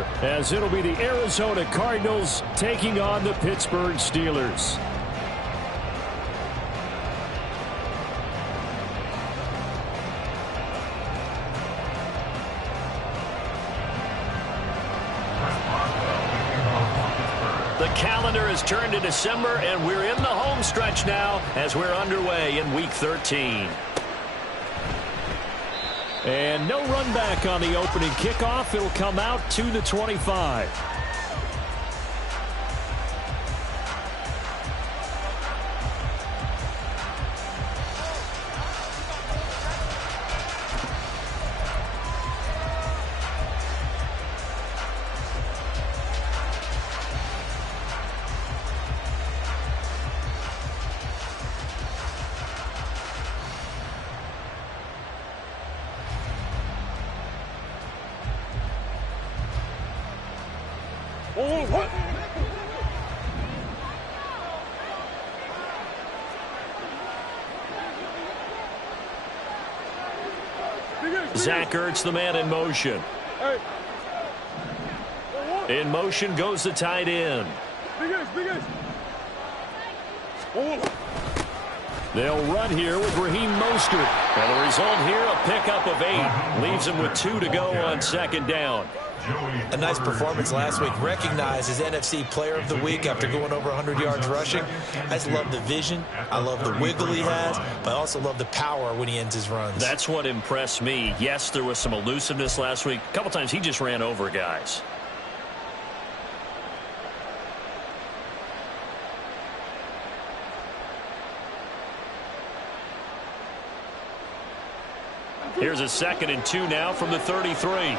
here, as it'll be the Arizona Cardinals taking on the Pittsburgh Steelers. The calendar has turned to December, and we're in the home stretch now as we're underway in Week 13. And no run back on the opening kickoff. It'll come out to the 25. Zach Ertz, the man in motion. In motion goes the tight end. They'll run here with Raheem Mostert. And the result here, a pickup of 8. Leaves him with 2 to go on second down. A nice performance last week. Recognized as NFC Player of the Week after going over 100 yards rushing. I just love the vision. I love the wiggle he has. But I also love the power when he ends his runs. That's what impressed me. Yes, there was some elusiveness last week. A couple times he just ran over guys. Here's a 2nd and 2 now from the 33.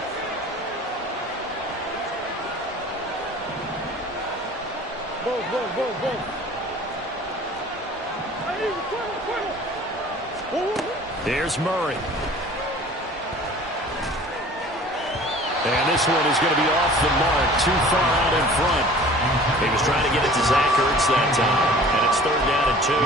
Here's Murray. And this one is going to be off the mark, too far out in front. He was trying to get it to Zach Ertz that time, and it's 3rd down and 2.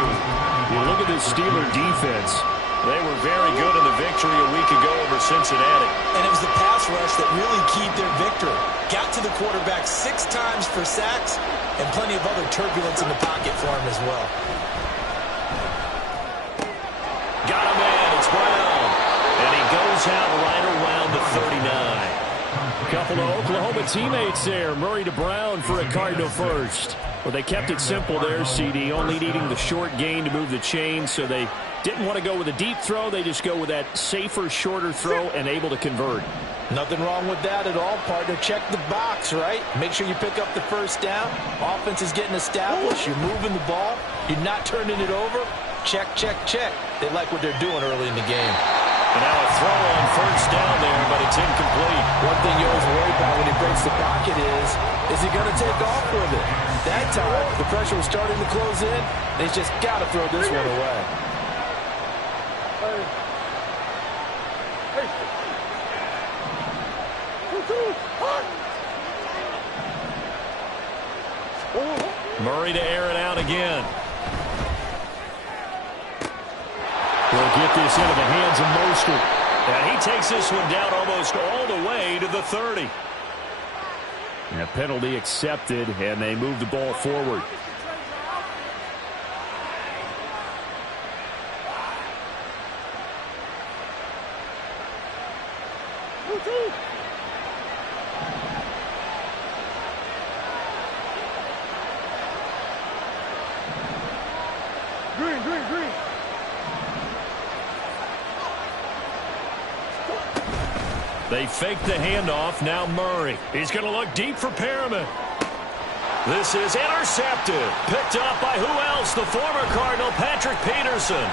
You look at this Steeler defense. They were very good in the victory a week ago over Cincinnati. And it was the pass rush that really keyed their victory. Got to the quarterback 6 times for sacks and plenty of other turbulence in the pocket for him as well. Got a man. It's Brown. And he goes out right around the 39. A couple of Oklahoma teammates there. Murray to Brown for a Cardinal first. Well, they kept it simple there, CD, only needing the short gain to move the chain, so they didn't want to go with a deep throw. They just go with that safer, shorter throw and able to convert. Nothing wrong with that at all, partner. Check the box, right? Make sure you pick up the first down. Offense is getting established. You're moving the ball. You're not turning it over. Check, check, check. They like what they're doing early in the game. And now a throw on 1st down there, but it's incomplete. One thing you always worry about when he breaks the pocket is he going to take off with it? That time, the pressure was starting to close in. They just got to throw this one away. Murray to air it out again. We'll get this into the hands of Mostert. And he takes this one down almost all the way to the 30. And a penalty accepted, and they move the ball forward. They fake the handoff. Now Murray. He's going to look deep for Perriman. This is intercepted. Picked up by who else? The former Cardinal, Patrick Peterson.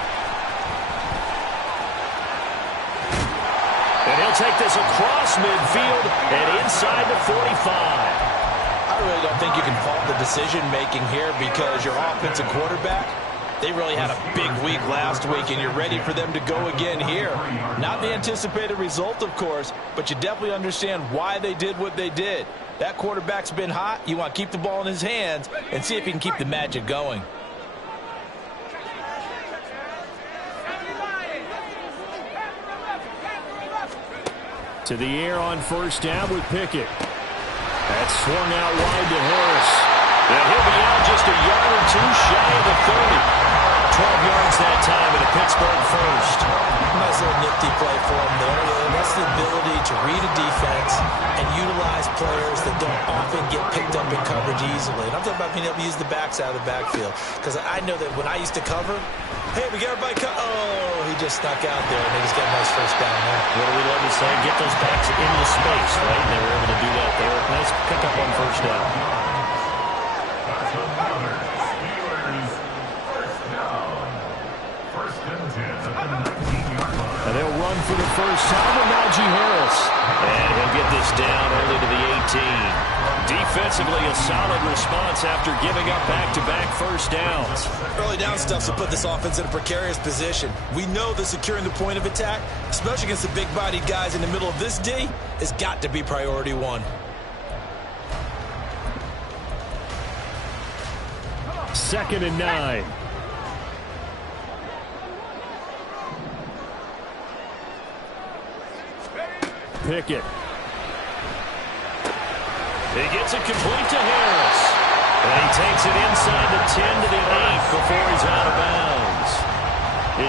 And he'll take this across midfield and inside the 45. I really don't think you can fault the decision-making here because your offensive quarterback, they really had a big week last week, and you're ready for them to go again here. Not the anticipated result, of course, but you definitely understand why they did what they did. That quarterback's been hot. You want to keep the ball in his hands and see if he can keep the magic going. To the air on 1st down with Pickett. That's swung out wide to Harris. And he'll be out just a yard or two shy of the 30. 12 yards that time at a Pittsburgh first. Nice little nifty play for him there. That's the ability to read a defense and utilize players that don't often get picked up in coverage easily. And I'm talking about being able to use the backside of the backfield. Because I know that when I used to cover, hey, we got everybody oh, he just snuck out there, and they just got a nice first down there. What do we love to say? Get those backs into space, right? And they were able to do that there. Nice pickup on first down. And they'll run for the first time with Najee Harris. And he'll get this down early to the 18. Defensively, a solid response after giving up back-to-back first downs. Early down stuff to put this offense in a precarious position. We know that securing the point of attack, especially against the big-bodied guys in the middle of this D, has got to be priority one. Second and 9. Pickett. He gets it complete to Harris. And he takes it inside the 10 to the 8 before he's out of bounds.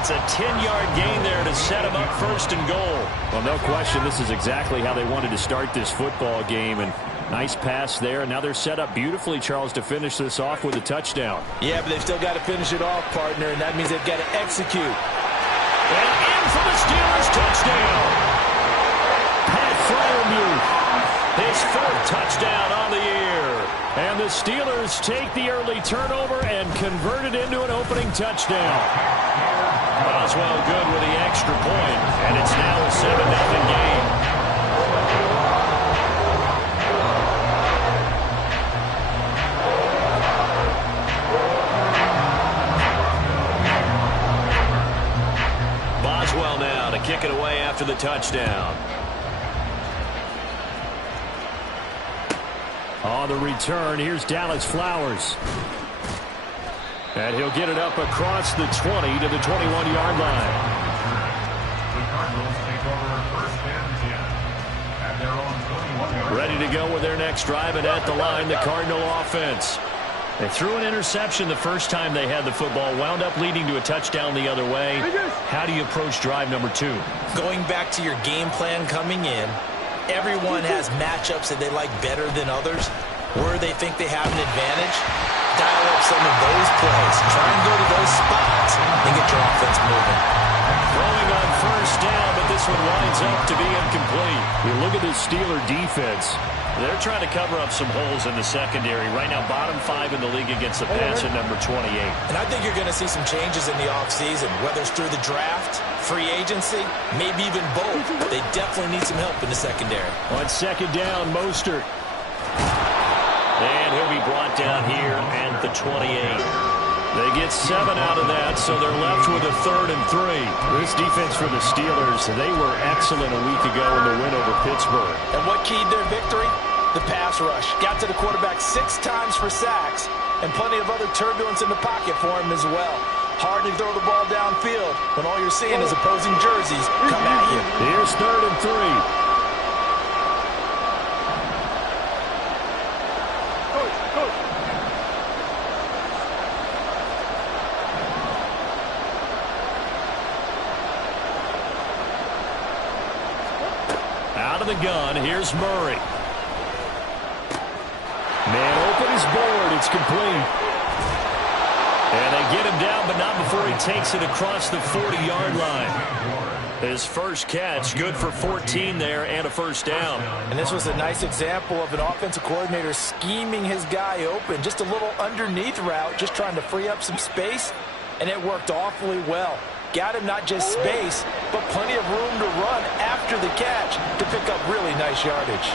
It's a 10-yard gain there to set him up first and goal. Well, no question, this is exactly how they wanted to start this football game. And nice pass there. And now they're set up beautifully, Charles, to finish this off with a touchdown. Yeah, but they've still got to finish it off, partner, and that means they've got to execute. And in for the Steelers touchdown. His fourth touchdown on the year. And the Steelers take the early turnover and convert it into an opening touchdown. Boswell good with the extra point, and it's now a 7-0 game. Boswell now to kick it away after the touchdown. On the return, here's Dallas Flowers. And he'll get it up across the 20 to the 21-yard line. Ready to go with their next drive, and at the line, the Cardinal offense. They threw an interception the first time they had the football, wound up leading to a touchdown the other way. How do you approach drive number 2? Going back to your game plan coming in, everyone has matchups that they like better than others. Where they think they have an advantage, dial up some of those plays. Try and go to those spots and get your offense moving. Throwing on first down, but this one winds up to be incomplete. You look at this Steeler defense. They're trying to cover up some holes in the secondary. Right now, bottom 5 in the league against the pass at number 28. And I think you're going to see some changes in the offseason, whether it's through the draft, free agency, maybe even both. They definitely need some help in the secondary. On second down, Mostert. And he'll be brought down here at the 28. They get 7 out of that, so they're left with a 3rd and 3. This defense for the Steelers, they were excellent a week ago in the win over Pittsburgh. And what keyed their victory? The pass rush. Got to the quarterback 6 times for sacks, and plenty of other turbulence in the pocket for him as well. Hard to throw the ball downfield when all you're seeing is opposing jerseys come at you. Here's 3rd and 3. Out of the gun, here's Murray. Man open his board, it's complete. And they get him down, but not before he takes it across the 40-yard line. His first catch, good for 14 there and a first down. And this was a nice example of an offensive coordinator scheming his guy open. Just a little underneath route, just trying to free up some space, and it worked awfully well. Got him not just space, but plenty of room to run after the catch to pick up really nice yardage.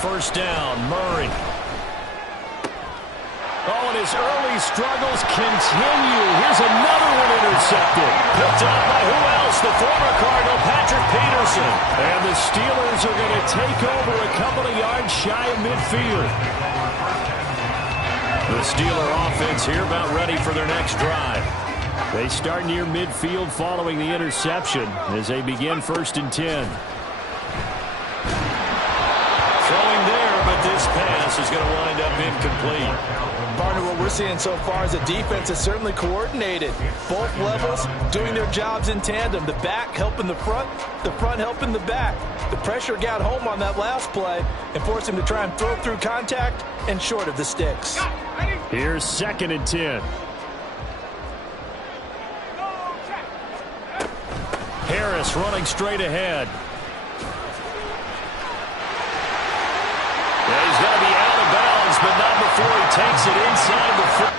First down, Murray. Oh, and his early struggles continue. Here's another one intercepted. Picked up by who else? The former Cardinal, Patrick Peterson. And the Steelers are going to take over a couple of yards shy of midfield. The Steeler offense here about ready for their next drive. They start near midfield following the interception as they begin 1st and 10. Throwing there, but this pass is going to wind up incomplete. Partner, what we're seeing so far is the defense is certainly coordinated. Both levels doing their jobs in tandem. The back helping the front helping the back. The pressure got home on that last play and forced him to try and throw through contact and short of the sticks. Here's 2nd and 10. Harris running straight ahead. Yeah, he's going to be out of bounds, but not before he takes it inside the 4.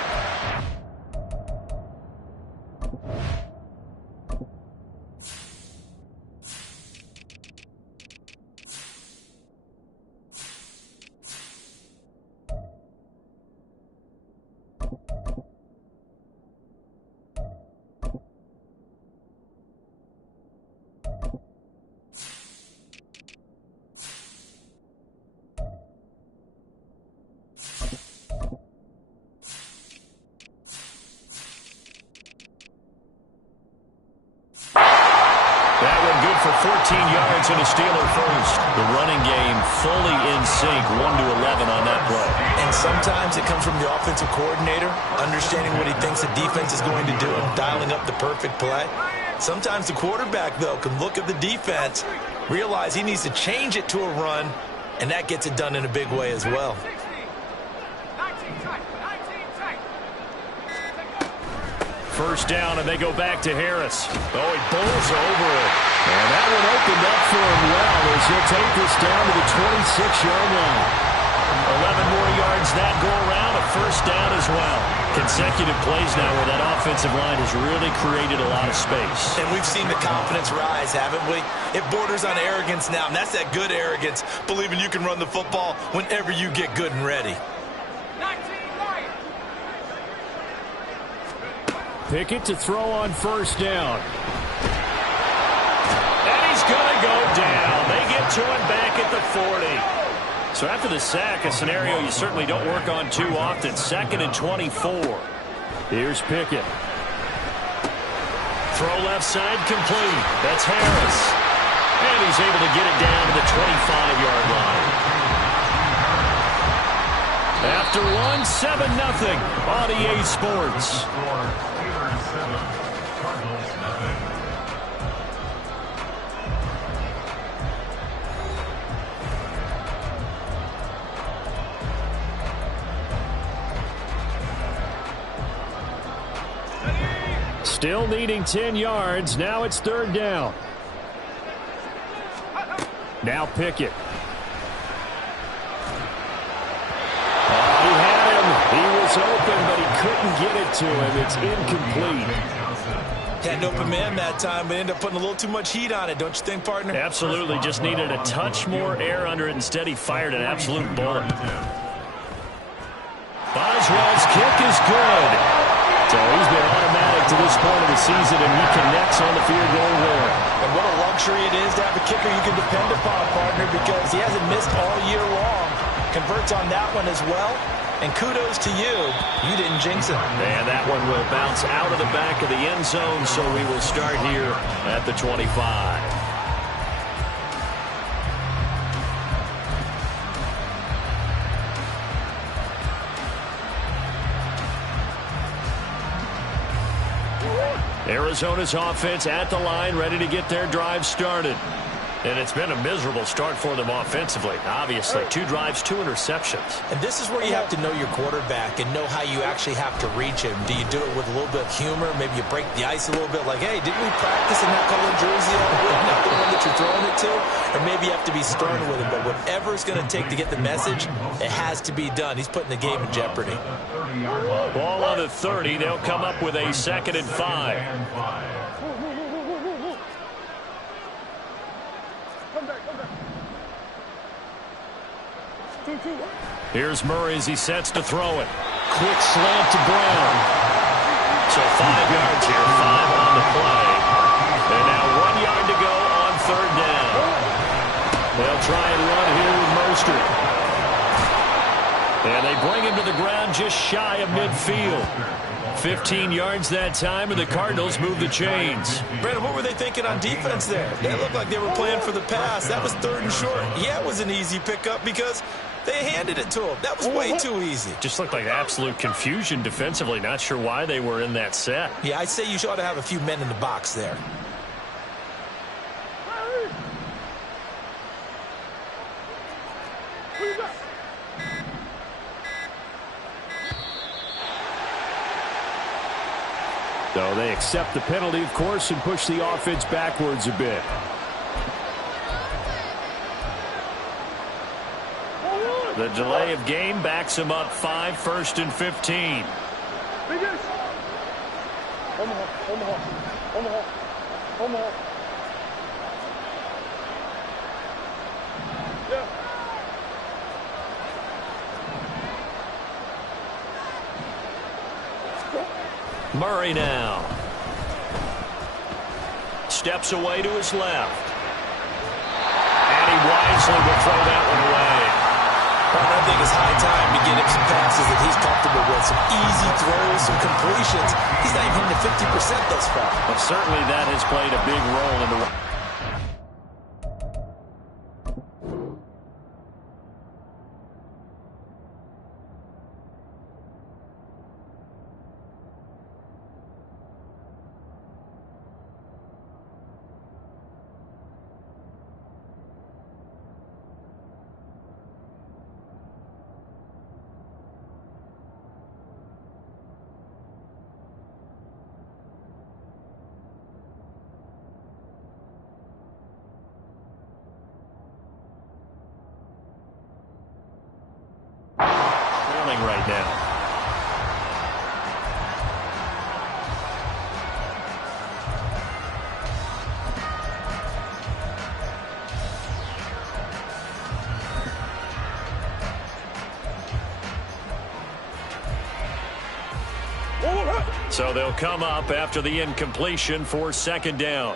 For 14 yards and a Steeler first. The running game fully in sync, 1-11 on that play. And sometimes it comes from the offensive coordinator, understanding what he thinks the defense is going to do and dialing up the perfect play. Sometimes the quarterback, though, can look at the defense, realize he needs to change it to a run, and that gets it done in a big way as well. First down, and they go back to Harris. Oh, he bowls over it. And that one opened up for him well as he'll take this down to the 26-yard line. 11 more yards that go around, a first down as well. Consecutive plays now where that offensive line has really created a lot of space. And we've seen the confidence rise, haven't we? It borders on arrogance now, and that's that good arrogance, believing you can run the football whenever you get good and ready. Pickett to throw on first down. And he's going to go down. They get to him back at the 40. So after the sack, a scenario you certainly don't work on too often. 2nd and 24. Here's Pickett. Throw left side complete. That's Harris. And he's able to get it down to the 25-yard line. After one, 7-0 on EA Sports. Still needing 10 yards. Now it's 3rd down. Now Pickett. He had him. He was open, but he couldn't get it to him. It's incomplete. Had an open man that time, but ended up putting a little too much heat on it, don't you think, partner? Absolutely. Just needed a touch more air under it. Instead, he fired an absolute bullet. Boswell's kick is good. So he's been automatic to this point of the season, and he connects on the field goal there. And what a luxury it is to have a kicker you can depend upon, partner, because he hasn't missed all year long. Converts on that one as well. And kudos to you. You didn't jinx it. And that one will bounce out of the back of the end zone, so we will start here at the 25. Arizona's offense at the line, ready to get their drive started. And it's been a miserable start for them offensively. Obviously, 2 drives, 2 interceptions. And this is where you have to know your quarterback and know how you actually have to reach him. Do you do it with a little bit of humor? Maybe you break the ice a little bit like, hey, didn't we practice in that color jersey already? Not the one that you're throwing it to? Or maybe you have to be stern with him. But whatever it's going to take to get the message, it has to be done. He's putting the game in jeopardy. Ball on the 30. They'll come up with a 2nd and 5. Here's Murray as he sets to throw it. Quick slant to Brown. So 5 yards here, 5 on the play. And now 1 yard to go on 3rd down. They'll try and run here with Mostert. And they bring him to the ground just shy of midfield. 15 yards that time, and the Cardinals move the chains. Brandon, what were they thinking on defense there? They looked like they were playing for the pass. That was 3rd and short. Yeah, it was an easy pickup because they handed it to him. That was way too easy. Just looked like absolute confusion defensively. Not sure why they were in that set. Yeah, I'd say you ought to have a few men in the box there. So they accept the penalty, of course, and push the offense backwards a bit. The delay of game backs him up 5, 1st and 15. Murray now. Steps away to his left. And he wisely will throw that one away. I think it's high time to get him some passes that he's comfortable with. Some easy throws, some completions. He's not even hitting the 50% thus far. But certainly that has played a big role in the... right now. So they'll come up after the incompletion for 2nd down.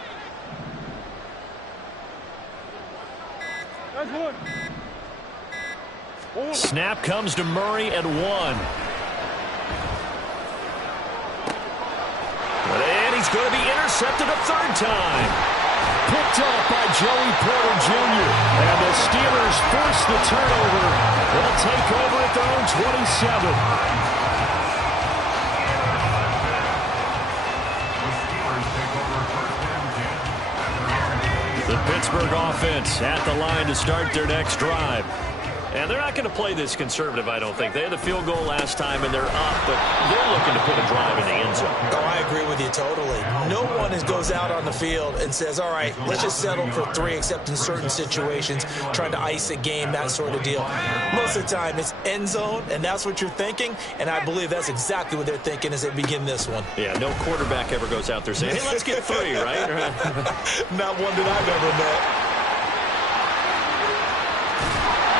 Snap comes to Murray at 1. And he's going to be intercepted a 3rd time. Picked up by Joey Porter Jr. And the Steelers force the turnover. They'll take over at their own 27. The Pittsburgh offense at the line to start their next drive. And they're not going to play this conservative, I don't think. They had the field goal last time, and they're up, but they're looking to put a drive in the end zone. Oh, I agree with you totally. No one goes out on the field and says, all right, let's just settle for 3, except in certain situations, trying to ice a game, that sort of deal. Most of the time, it's end zone, and that's what you're thinking, and I believe that's exactly what they're thinking as they begin this one. Yeah, no quarterback ever goes out there saying, hey, let's get 3, right? Not one that I've ever met.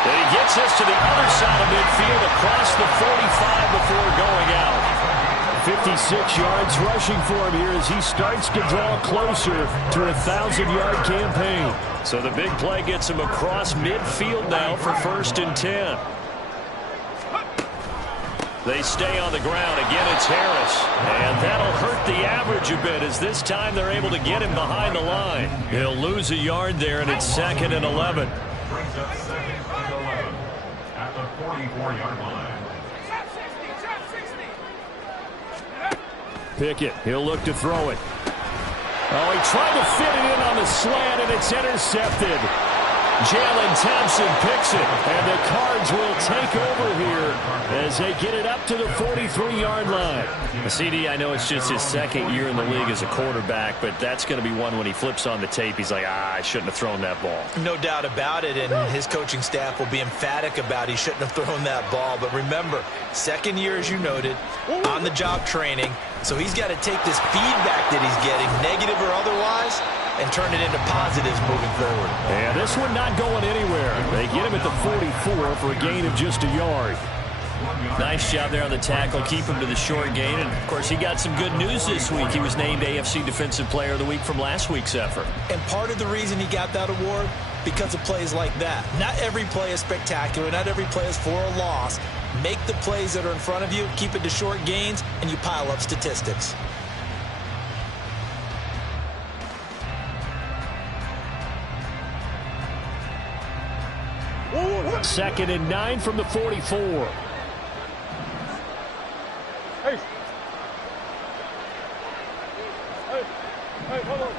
And he gets us to the other side of midfield across the 45 before going out. 56 yards rushing for him here as he starts to draw closer to a 1,000-yard campaign. So the big play gets him across midfield now for 1st and 10. They stay on the ground. Again, it's Harris. And that'll hurt the average a bit as this time they're able to get him behind the line. He'll lose a yard there, and it's 2nd and 11. Brings up 2nd and 11 at the 44-yard line. Pickett, he'll look to throw it. Oh, he tried to fit it in on the slant, and it's intercepted. Jalen Thompson picks it, and the Cards will take over here as they get it up to the 43-yard line. CD, I know it's just his 2nd year in the league as a quarterback, but that's going to be one when he flips on the tape, he's like, I shouldn't have thrown that ball. No doubt about it, and his coaching staff will be emphatic about he shouldn't have thrown that ball. But remember, 2nd year, as you noted, on-the-job training, so he's got to take this feedback that he's getting, negative or otherwise, and turn it into positives moving forward. And this one not going anywhere. They get him at the 44 for a gain of just a yard. Nice job there on the tackle. Keep him to the short gain. And, of course, he got some good news this week. He was named AFC Defensive Player of the Week from last week's effort. And part of the reason he got that award, because of plays like that. Not every play is spectacular. Not every play is for a loss. Make the plays that are in front of you, keep it to short gains, and you pile up statistics. Second and 9 from the 44. Hey, hold on.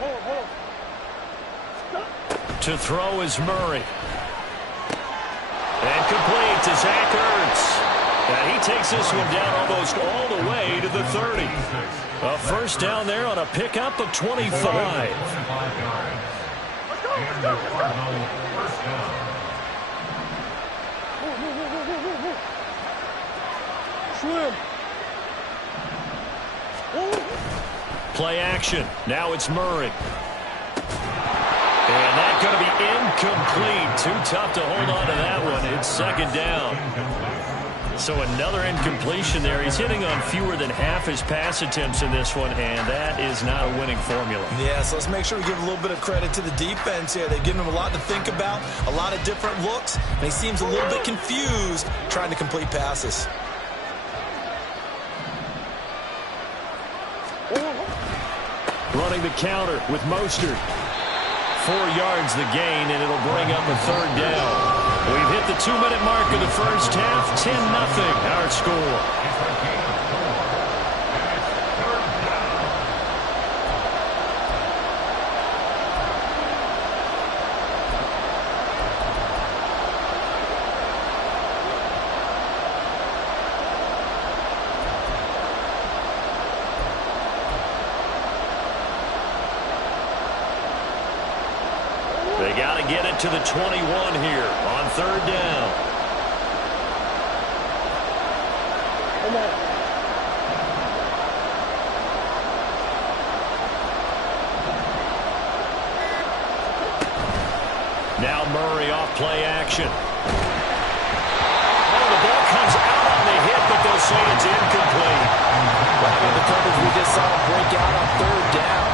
To throw is Murray. And complete to Zach Ertz. And he takes this one down almost all the way to the 30. A first down there on a pickup of 25. Swim. Play action. Now it's Murray. And that's going to be incomplete. Too tough to hold on to that one. It's second down. So another incompletion there. He's hitting on fewer than half his pass attempts in this one, and that is not a winning formula. Yeah, so let's make sure we give a little bit of credit to the defense here. They've given him a lot to think about, a lot of different looks, and he seems a little bit confused trying to complete passes. Running the counter with Mostert. 4 yards the gain, and it'll bring up a third down. We've hit the 2-minute mark of the first half. 10-0 our score. They got to get it to the 21 here on third down. Come on. Now Murray off play action. Oh, the ball comes out on the hit, but they'll say it's incomplete. Right in the coverage, we just saw him break out on third down.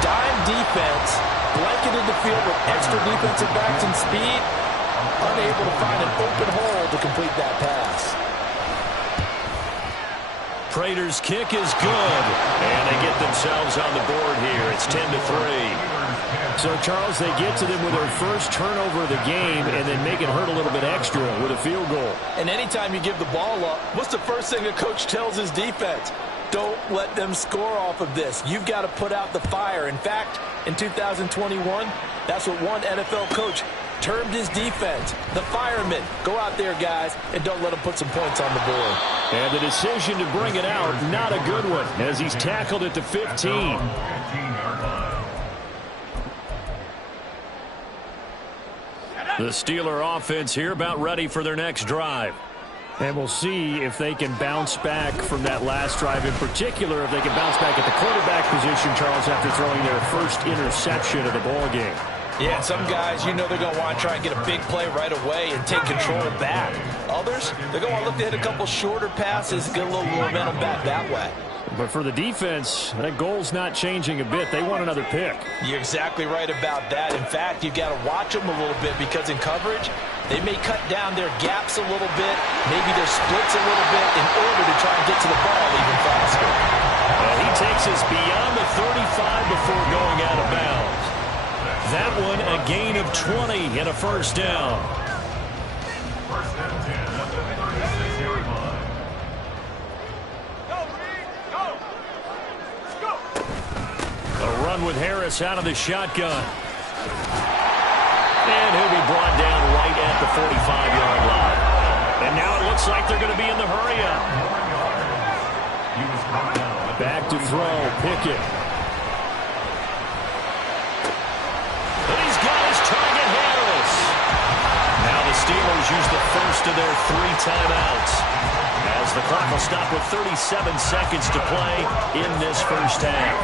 Dime defense, blanketed the field with extra defensive backs and speed, unable to find an open hole to complete that pass. Prater's kick is good, and they get themselves on the board here. It's 10-3. So, Charles, they get to them with their first turnover of the game and then make it hurt a little bit extra with a field goal. And anytime you give the ball up, what's the first thing a coach tells his defense? Don't let them score off of this. You've got to put out the fire. In fact, in 2021, that's what one NFL coach termed his defense, the firemen. Go out there, guys, and don't let them put some points on the board. And the decision to bring it out, not a good one, as he's tackled at the 15. The Steeler offense here about ready for their next drive. And we'll see if they can bounce back from that last drive, in particular, if they can bounce back at the quarterback position, Charles, after throwing their first interception of the ball game. Yeah, some guys, you know they're going to want to try and get a big play right away and take control back. Others, they're going to want to look to hit a couple shorter passes, get a little momentum back that way. But for the defense, that goal's not changing a bit. They want another pick. You're exactly right about that. In fact, you've got to watch them a little bit because in coverage, they may cut down their gaps a little bit, maybe their splits a little bit in order to try and get to the ball even faster. He takes us beyond the 35 before going out of bounds. That one a gain of 20 and a first down. First and 10 at the 36-yard line. A run with Harris out of the shotgun. And he'll be brought down right at the 45-yard line. And now it looks like they're going to be in the hurry-up. Back to throw, Pickett. And he's got his target, Harris. Now the Steelers use the first of their 3 timeouts, as the clock will stop with 37 seconds to play in this first half.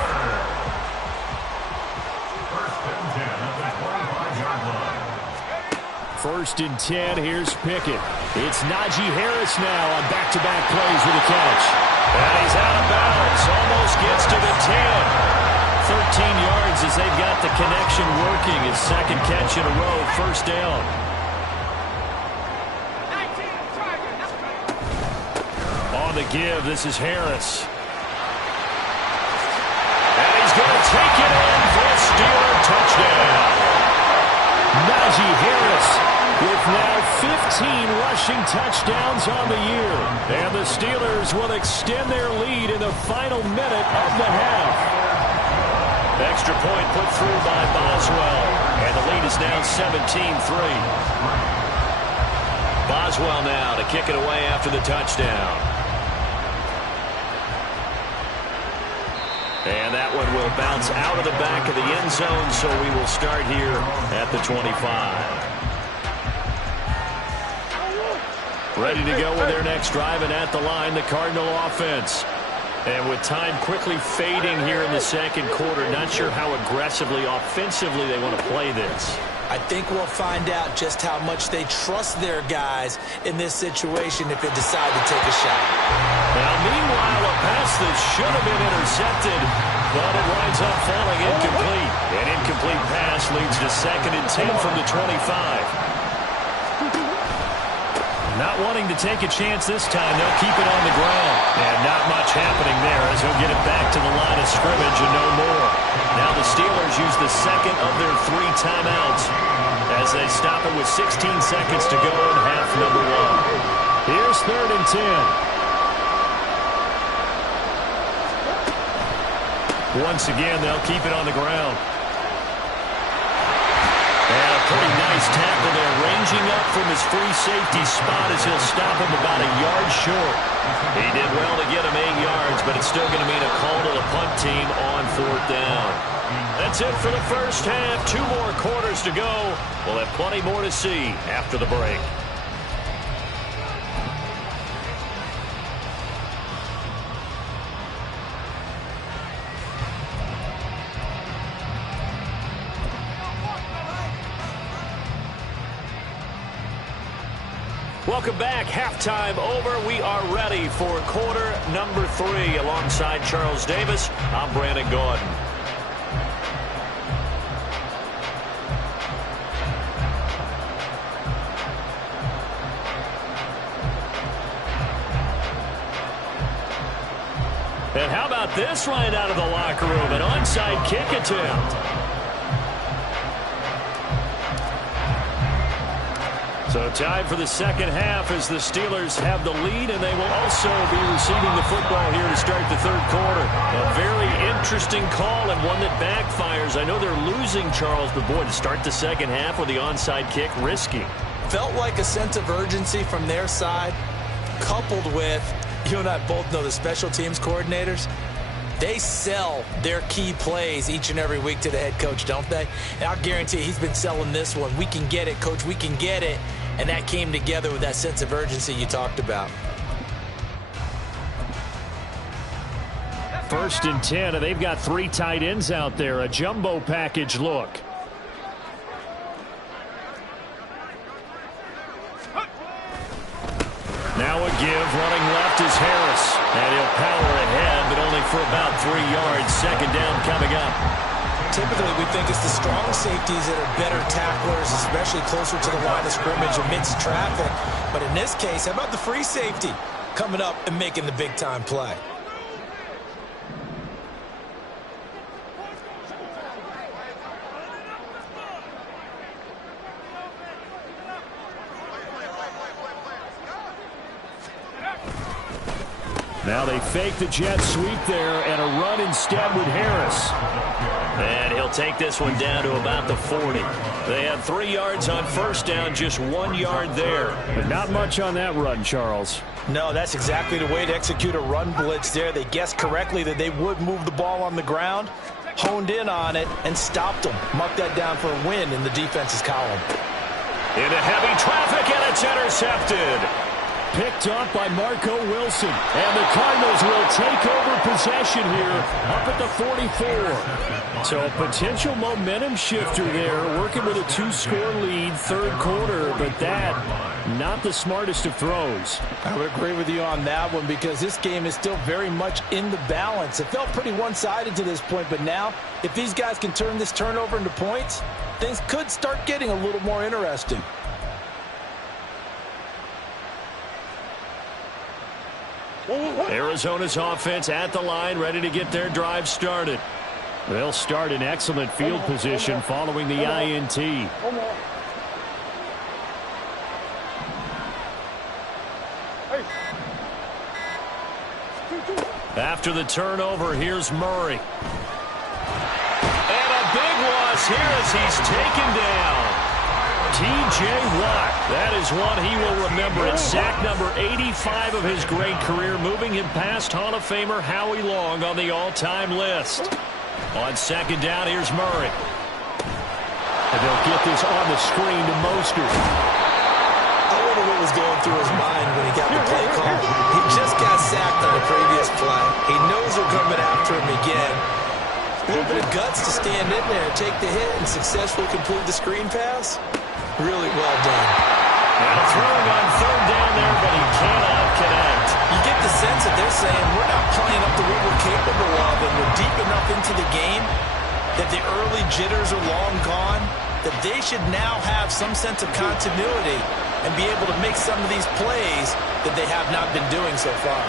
First and 10, here's Pickett. It's Najee Harris now on back-to-back plays with a catch. And he's out of bounds, almost gets to the 10. 13 yards as they've got the connection working. His second catch in a row, first down. On the give, this is Harris. And he's going to take it in for a Steeler touchdown. Najee Harris with now 15 rushing touchdowns on the year. And the Steelers will extend their lead in the final minute of the half. Extra point put through by Boswell. And the lead is now 17-3. Boswell now to kick it away after the touchdown. And that one will bounce out of the back of the end zone, so we will start here at the 25. Ready to go with their next drive, and at the line, the Cardinal offense. And with time quickly fading here in the second quarter, not sure how aggressively, offensively they want to play this. I think we'll find out just how much they trust their guys in this situation if they decide to take a shot. Now, meanwhile, a pass that should have been intercepted, but it winds up falling incomplete. An incomplete pass leads to 2nd and 10 from the 25. Not wanting to take a chance this time, they'll keep it on the ground. And not much happening there as he'll get it back to the line of scrimmage and no more. Now the Steelers use the second of their 3 timeouts as they stop it with 16 seconds to go in half number 1. Here's 3rd and 10. Once again, they'll keep it on the ground. And a pretty nice tackle there, ranging up from his free safety spot as he'll stop him about a yard short. He did well to get him 8 yards, but it's still going to mean a call to the punt team on 4th down. That's it for the first half. 2 more quarters to go. We'll have plenty more to see after the break. Welcome back. Halftime over. We are ready for quarter number 3. Alongside Charles Davis, I'm Brandon Gaudin. And how about this right out of the locker room? An onside kick attempt. So time for the second half as the Steelers have the lead, and they will also be receiving the football here to start the 3rd quarter. A very interesting call and one that backfires. I know they're losing, Charles, but boy, to start the second half with the onside kick, risky. Felt like a sense of urgency from their side, coupled with, you and I both know the special teams coordinators, they sell their key plays each and every week to the head coach, don't they? And I'll guarantee he's been selling this one. We can get it, coach, we can get it. And that came together with that sense of urgency you talked about. 1st and 10, and they've got 3 tight ends out there. A jumbo package look. Now a give, running left is Harris. And he'll power ahead, but only for about 3 yards. 2nd down coming up. Typically, we think it's the strong safeties that are better tacklers, especially closer to the line of scrimmage amidst traffic. But in this case, how about the free safety coming up and making the big-time play? Now they fake the jet sweep there, and a run instead with Harris. And he'll take this one down to about the 40. They had 3 yards on 1st down, just 1 yard there. But not much on that run, Charles. No, that's exactly the way to execute a run blitz there. They guessed correctly that they would move the ball on the ground, honed in on it, and stopped them. Mark that down for a win in the defense's column. Into heavy traffic, and it's intercepted. Picked off by Marco Wilson. And the Cardinals will take over possession here up at the 44. So a potential momentum shifter there, working with a 2-score lead, 3rd quarter, but that, not the smartest of throws. I would agree with you on that one because this game is still very much in the balance. It felt pretty one-sided to this point, but now if these guys can turn this turnover into points, things could start getting a little more interesting. Arizona's offense at the line, ready to get their drive started. They'll start in excellent field position following the INT. After the turnover, here's Murray. And a big loss here as he's taken down. T.J. Watt, that is one he will remember. It's sack number 85 of his great career, moving him past Hall of Famer Howie Long on the all-time list. On second down, here's Murray. And they'll get this on the screen to Mostert. I wonder what was going through his mind when he got the play call. He just got sacked on the previous play. He knows they're coming after him again. A little bit of guts to stand in there and take the hit and successfully complete the screen pass. Really well done. And throwing on third down there, but he cannot connect. You get the sense that they're saying we're not playing up to what we're capable of, and we're deep enough into the game that the early jitters are long gone, that they should now have some sense of continuity and be able to make some of these plays that they have not been doing so far.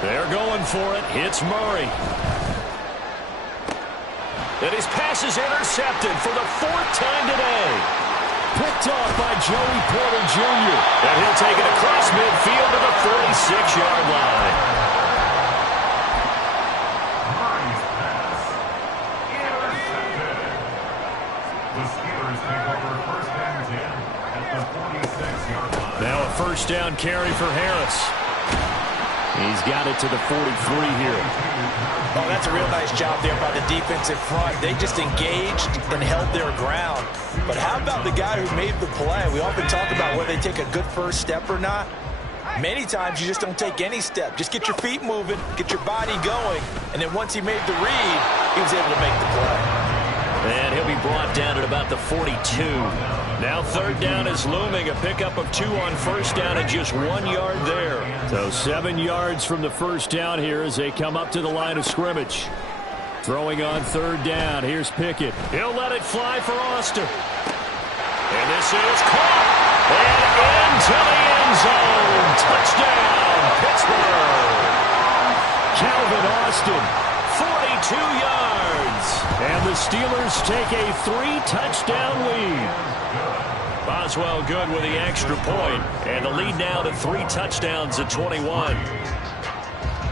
They're going for it. Hits Murray. And his pass is intercepted for the fourth time today. Picked off by Joey Porter Jr. And he'll take it across midfield to the 46-yard line. Murray's pass. Intercepted. The Steelers take over first and 10 at the 46-yard line. Now a first down carry for Harris. He's got it to the 43 here. Oh, that's a real nice job there by the defensive front. They just engaged and held their ground. But how about the guy who made the play? We often talk about whether they take a good first step or not. Many times you just don't take any step. Just get your feet moving, get your body going, and then once he made the read, he was able to make the play. And he'll be brought down at about the 42. Now third down is looming. A pickup of 2 on first down and just 1 yard there. So 7 yards from the first down here as they come up to the line of scrimmage. Throwing on third down. Here's Pickett. He'll let it fly for Austin. And this is caught. And into the end zone. Touchdown, Pittsburgh. Calvin Austin, 42 yards. And the Steelers take a 3-touchdown lead. Boswell good with the extra point. And the lead now to 3 touchdowns at 21.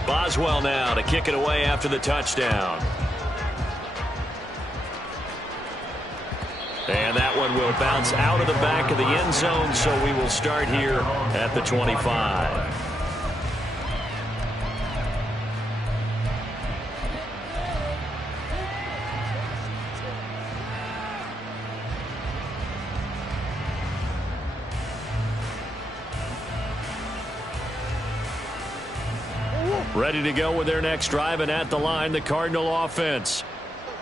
Boswell now to kick it away after the touchdown. And that one will bounce out of the back of the end zone, so we will start here at the 25. Ready to go with their next drive, and at the line, the Cardinal offense.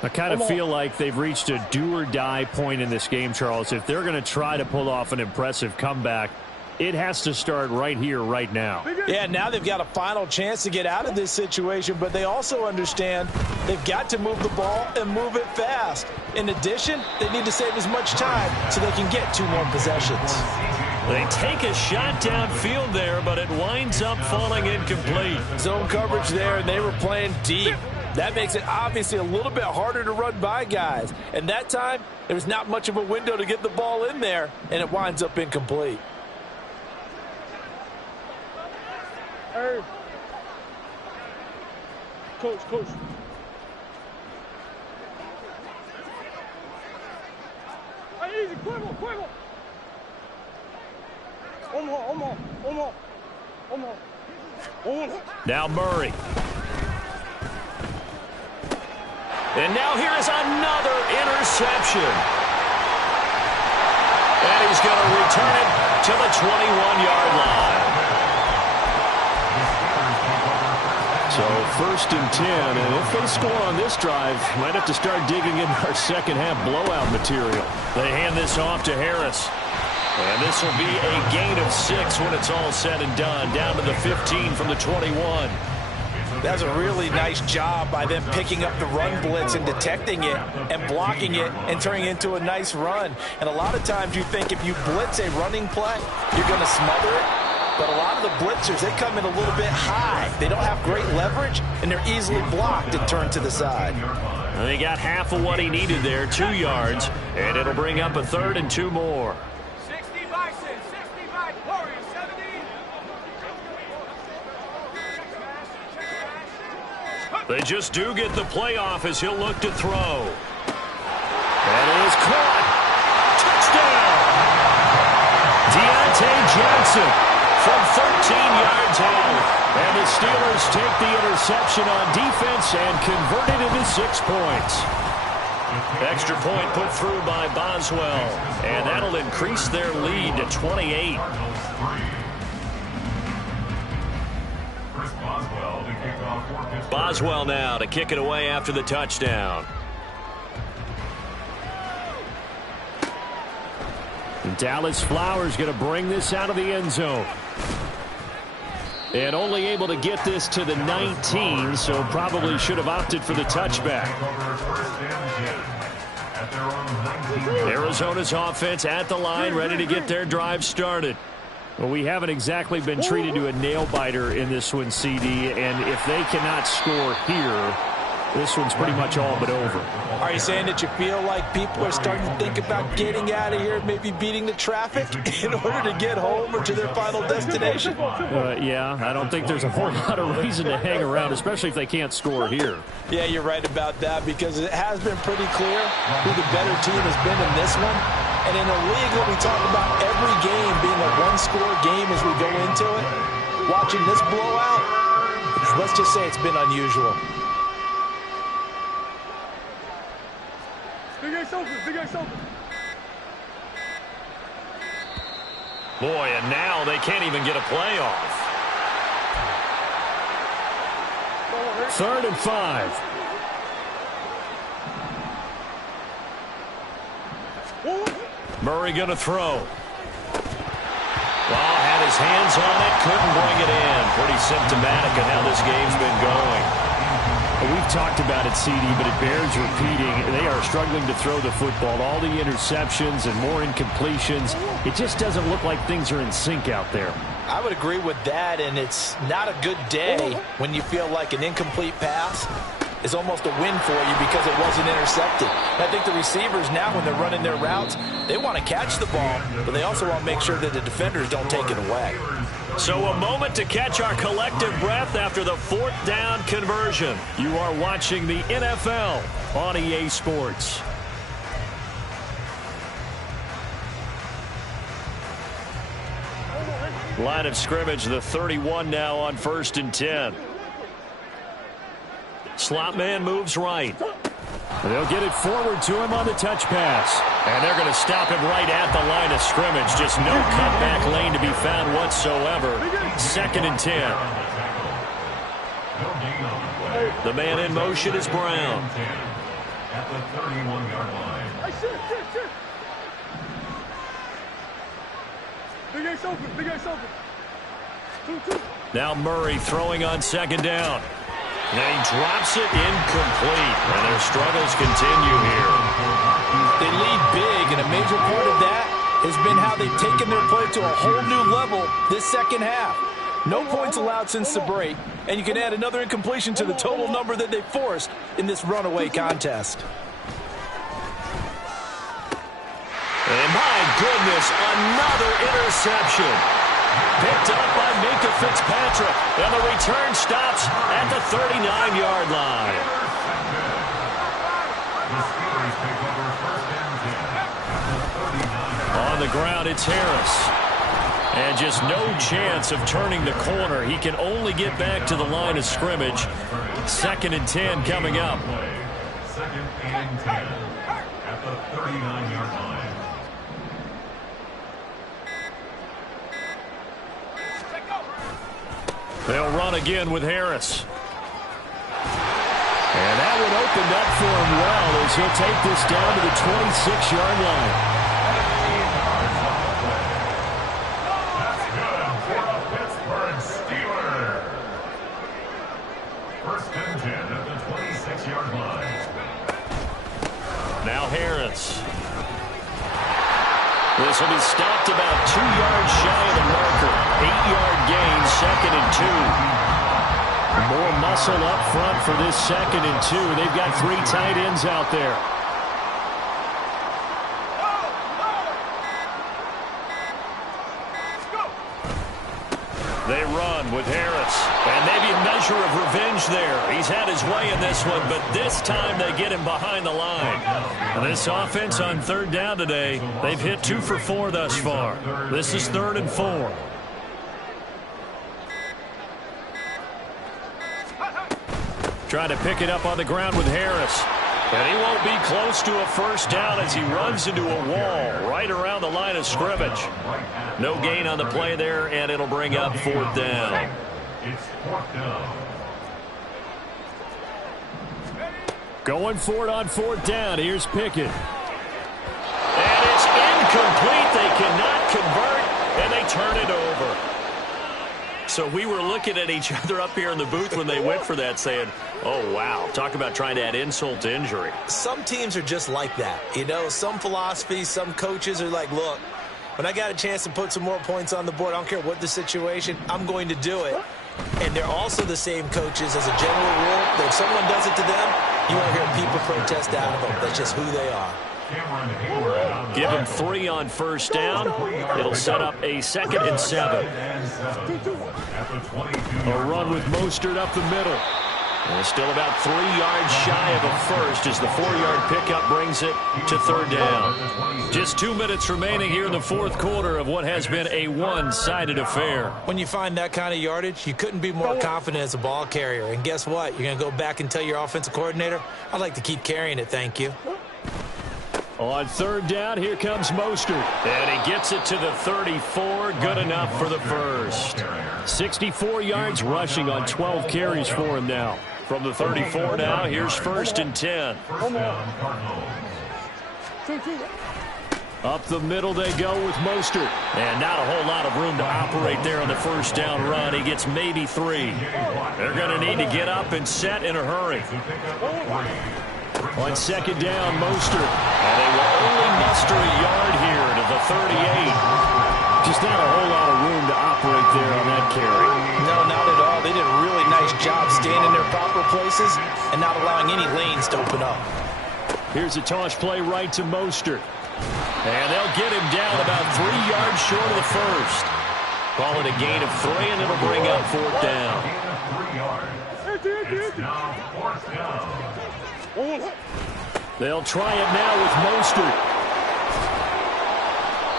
I kind of feel like they've reached a do-or-die point in this game, Charles. If they're going to try to pull off an impressive comeback, it has to start right here, right now. Yeah, now they've got a final chance to get out of this situation, but they also understand they've got to move the ball and move it fast. In addition, they need to save as much time so they can get 2 more possessions. They take a shot downfield there, but it winds up falling incomplete. Zone coverage there, and they were playing deep. That makes it obviously a little bit harder to run by guys. And that time, there was not much of a window to get the ball in there, and it winds up incomplete. Hey. Coach. Hey, easy, Quavo. Now Murray. And now here is another interception. And he's going to return it to the 21-yard line. So first and 10, and if they score on this drive, might have to start digging in our second half blowout material. They hand this off to Harris. And this will be a gain of 6 when it's all said and done. Down to the 15 from the 21. That's a really nice job by them picking up the run blitz and detecting it and blocking it and turning it into a nice run. And a lot of times you think if you blitz a running play, you're going to smother it. But a lot of the blitzers, they come in a little bit high. They don't have great leverage, and they're easily blocked and turned to the side. And he got half of what he needed there, 2 yards, and it'll bring up a 3rd and 2 more. 60 Bison, 65 Warriors, 70. They just do get the playoff as he'll look to throw. That is caught. Touchdown! Deontay Johnson from 13 yards out. And the Steelers take the interception on defense and convert it into 6 points. Extra point put through by Boswell. And that'll increase their lead to 28. Boswell now to kick it away after the touchdown. And Dallas Flowers going to bring this out of the end zone. And only able to get this to the 19, so probably should have opted for the touchback. Arizona's offense at the line, ready to get their drive started. Well, we haven't exactly been treated to a nail-biter in this one, CD, and if they cannot score here, this one's pretty much all but over. Are you saying that you feel like people are starting to think about getting out of here, maybe beating the traffic in order to get home or to their final destination? Yeah, I don't think there's a whole lot of reason to hang around, especially if they can't score here. Yeah, you're right about that, because it has been pretty clear who the better team has been in this one. And in a league that we talk about every game being a one-score game as we go into it, watching this blowout, let's just say it's been unusual. Big Ace open, Big Ace open. Boy, and now they can't even get a play off. 3rd and 5. Murray going to throw. Well, had his hands on it, couldn't bring it in. Pretty symptomatic of how this game's been going. We've talked about it, CD, but it bears repeating. They are struggling to throw the football. All the interceptions and more incompletions. It just doesn't look like things are in sync out there. I would agree with that, and it's not a good day when you feel like an incomplete pass is almost a win for you because it wasn't intercepted. And I think the receivers now, when they're running their routes, they want to catch the ball, but they also want to make sure that the defenders don't take it away. So a moment to catch our collective breath after the 4th down conversion. You are watching the NFL on EA Sports. Line of scrimmage, the 31 now on 1st and 10. Slot man moves right. They'll get it forward to him on the touch pass. And they're going to stop him right at the line of scrimmage. Just no cutback lane to be found whatsoever. 2nd and 10. The man in motion is Brown. At the 31-yard line. Hey, shit. Big Ace open, Big Ace open. 2-2. Now Murray throwing on 2nd down. Now he drops it incomplete. And their struggles continue here. They lead big, and a major part of that has been how they've taken their play to a whole new level this second half. No points allowed since the break, and you can add another incompletion to the total number that they forced in this runaway contest. And my goodness, another interception. Picked up by Minkah Fitzpatrick, and the return stops at the 39-yard line. On the ground, it's Harris. And just no chance of turning the corner. He can only get back to the line of scrimmage. 2nd and 10 coming up. 2nd and 10 at the 39-yard line. They'll run again with Harris. And that one opened up for him well as he'll take this down to the 26-yard line. This will be stopped about 2 yards shy of the marker. 8-yard gain, 2nd and 2. More muscle up front for this 2nd and 2. They've got 3 tight ends out there. They run with Harris. And maybe a measure of revenge there. He's had his way in this one, but this time they get him behind the line. And this offense on 3rd down today, they've hit 2 for 4 thus far. This is 3rd and 4. Trying to pick it up on the ground with Harris. And he won't be close to a 1st down as he runs into a wall right around the line of scrimmage. No gain on the play there, and it'll bring up 4th down. It's 4th down. Going for it on 4th down. Here's Pickett. And it's incomplete. They cannot convert, and they turn it over. So we were looking at each other up here in the booth when they went for that saying, oh, wow, talk about trying to add insult to injury. Some teams are just like that. You know, some philosophies, some coaches are like, look, when I got a chance to put some more points on the board, I don't care what the situation, I'm going to do it. And they're also the same coaches as a general rule that if someone does it to them, you won't hear people protest out of them. That's just who they are. Give him 3 on 1st down. It'll set up a 2nd and 7. A run with Mostert up the middle. And still about 3 yards shy of a 1st as the 4-yard pickup brings it to 3rd down. Just 2 minutes remaining here in the 4th quarter of what has been a one-sided affair. When you find that kind of yardage, you couldn't be more confident as a ball carrier. And guess what? You're going to go back and tell your offensive coordinator, I'd like to keep carrying it, thank you. On 3rd down, here comes Mostert. And he gets it to the 34. Good enough for the 1st. 64 yards rushing on 12 carries for him now. From the 34 now, here's 1st and 10. Up the middle they go with Mostert. And not a whole lot of room to operate there on the 1st down run. He gets maybe 3. They're going to need to get up and set in a hurry. On 2nd down, Mostert. And they will only muster a yard here to the 38. Just not a whole lot of room to operate there on that carry. No, not at all. They did a really nice job staying in their proper places and not allowing any lanes to open up. Here's a toss play right to Mostert. And they'll get him down about 3 yards short of the 1st. Call it a gain of 3, and it'll bring up 4th down. It's now 4th down. They'll try it now with Mostert.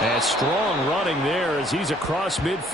And strong running there as he's across midfield.